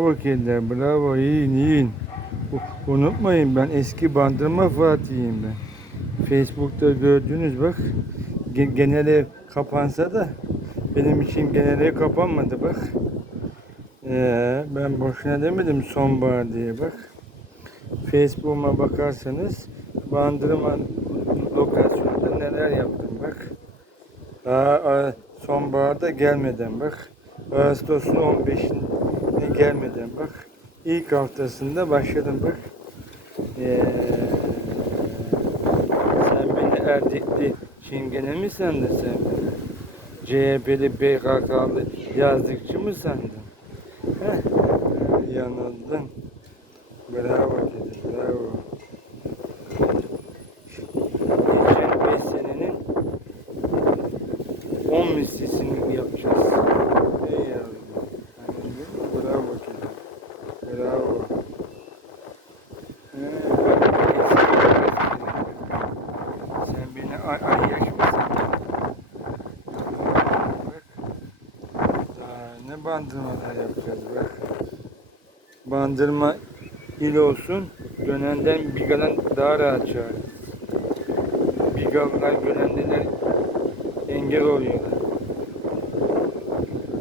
Bravo kediler, bravo, yiyin, yiyin. Unutmayın ben eski bandırma Fatih'iyim ben. Facebook'ta gördünüz bak. Ge- genel ev kapansa da benim için genel ev kapanmadı bak. Ee, ben boşuna demedim sonbahar diye bak. Facebook'uma bakarsanız bandırma lokasyonunda neler yaptım bak. Daha sonbaharda gelmeden bak. Ağustos'un 15'ine gelmeden bak. İlk haftasında başladım bak. Ee, sen beni erdikli çingene mi sandın sen beni? CHP'li PKK'lı yazdıkçı mı sandın? Heh, yanıldın. Bravo kedi, bravo. Geçen 5 senenin 10 mislesini yapacağız. Ey yavrum. Anladın mı? Bravo kedi. Bravo. He, Sen beni ay, ay yaş mı sandın? Bak. Daha ne bandırmalar yapacağız. Bandırma il olsun, Gönen'den Bigal'den daha rahat çağır. Bigal'lar Gönen'deler engel oluyorlar.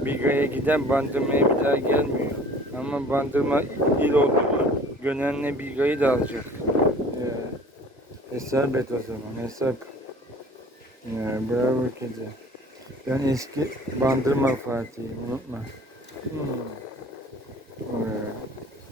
Biga'ya giden bandırmaya bir daha gelmiyor. Ama bandırma il oldu mu Gönen'le Biga'yı da alacak. Ya, hesap et o zaman hesap. Ya, bravo kedi. Ben eski bandırma Fatih'im unutma. Hmm.